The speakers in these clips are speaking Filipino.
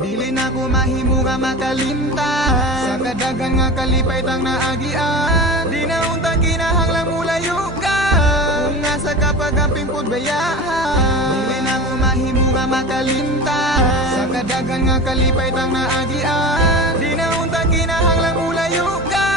Dili na ko mahimo nga makalimtan sa kadagan nga kalipay tang naagian. Di na unta kinahanglang mulayo ka kung nga sa kapagamping pod bayahan. Dili na ko mahimo nga makalimtan sa kadagan nga kalipay tang naagian. Di na unta kinahanglang mulayo ka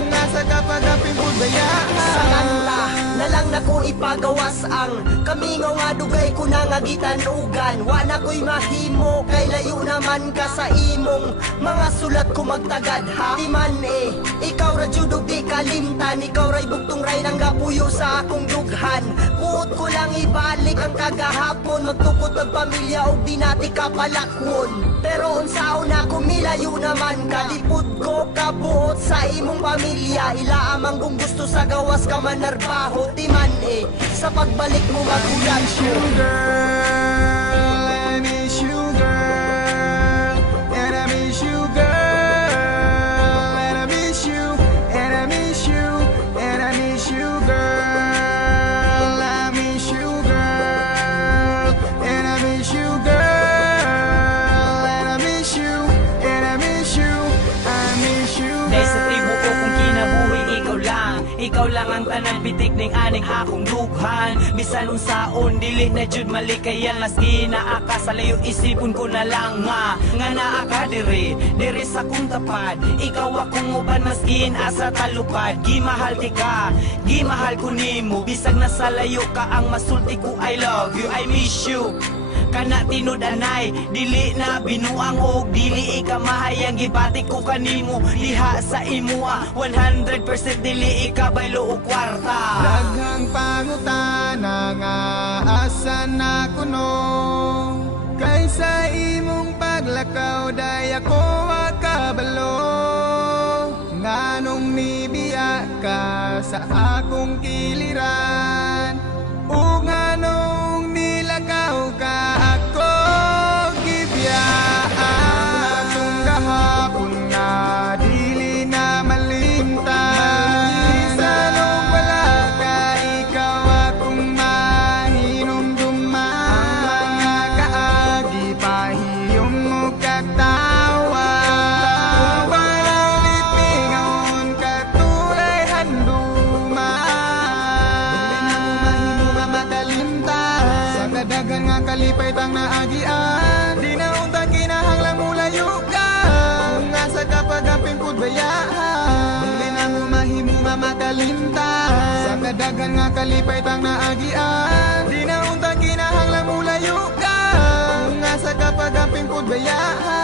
kung nga sa kapagamping pod bayahan. Sa kanta na lang na ko ipagawas ang kamingaw nga dugay ko na nga gitanugan. Wa na ko'y mahimo kay layo naman ka sa imong mga sulat ko magtagad ha. Di man ikaw ra judog di kalimtan. Ikaw ra'y bugtong ray nang gapuyo sa akong dughan. Buot ko lang ibalik ang kagahapon. Magtukot ang pamilya o di nati kapalakwon. Pero unsaon na kumilayo naman ka. Lipod ko kabuot sa imong pamilya. Ila amang kung gusto sa gawas ka manarbaho. Di man sa pagbalik mo magulan siya. Girl, I miss you girl, and I miss you girl, and I miss you, and I miss you, and I miss you girl, I miss you girl, and I miss you girl, and I miss you, and I miss you, I miss you girl. Dahil sa tribo ko kung kinabuhi ikaw lang ang tanang bitik ning aning akong dughan. Bisan unsaon dili na jud malikayan maski naaka sa layo isipon ko na lang nga naaka diri sa kong tapad. Ikaw akong uban maskin asa talupad. Gimahal ka, gimahal ko nimo bisag nasa layo ka ang masulti ko I love you, I miss you. Kana tinud-anay, dili na binuang og dili ika mahayang gibati ko kanimo diha sa imua 100% dili ika baylo og kwarta. Daghang pangutana nga asa na kuno kaysa imong paglakaw day ako makabalo. Nganong nibiya ka sa akong kiliran ug nganong nilakaw ka ako gibiyaan. Atong gahapon nga dili na malimtan. Salong wala ka ikaw akong mahinumduman. Ang mga kaagi pahiyom mo katawa. Kung parang litingon katulay handuman. Dili na ko mahimo nga makalimtan sa kadagan nga kalipay tang naagian. Di na unta kinahanglang mulayo ka kung nga sa kapagamping pod bayahan. Dili na ko mahimo nga makalimtan sa kadagan nga kalipay tang naagian. Di na unta kinahanglang mulayo ka kung nga sa kapagamping pod bayahan.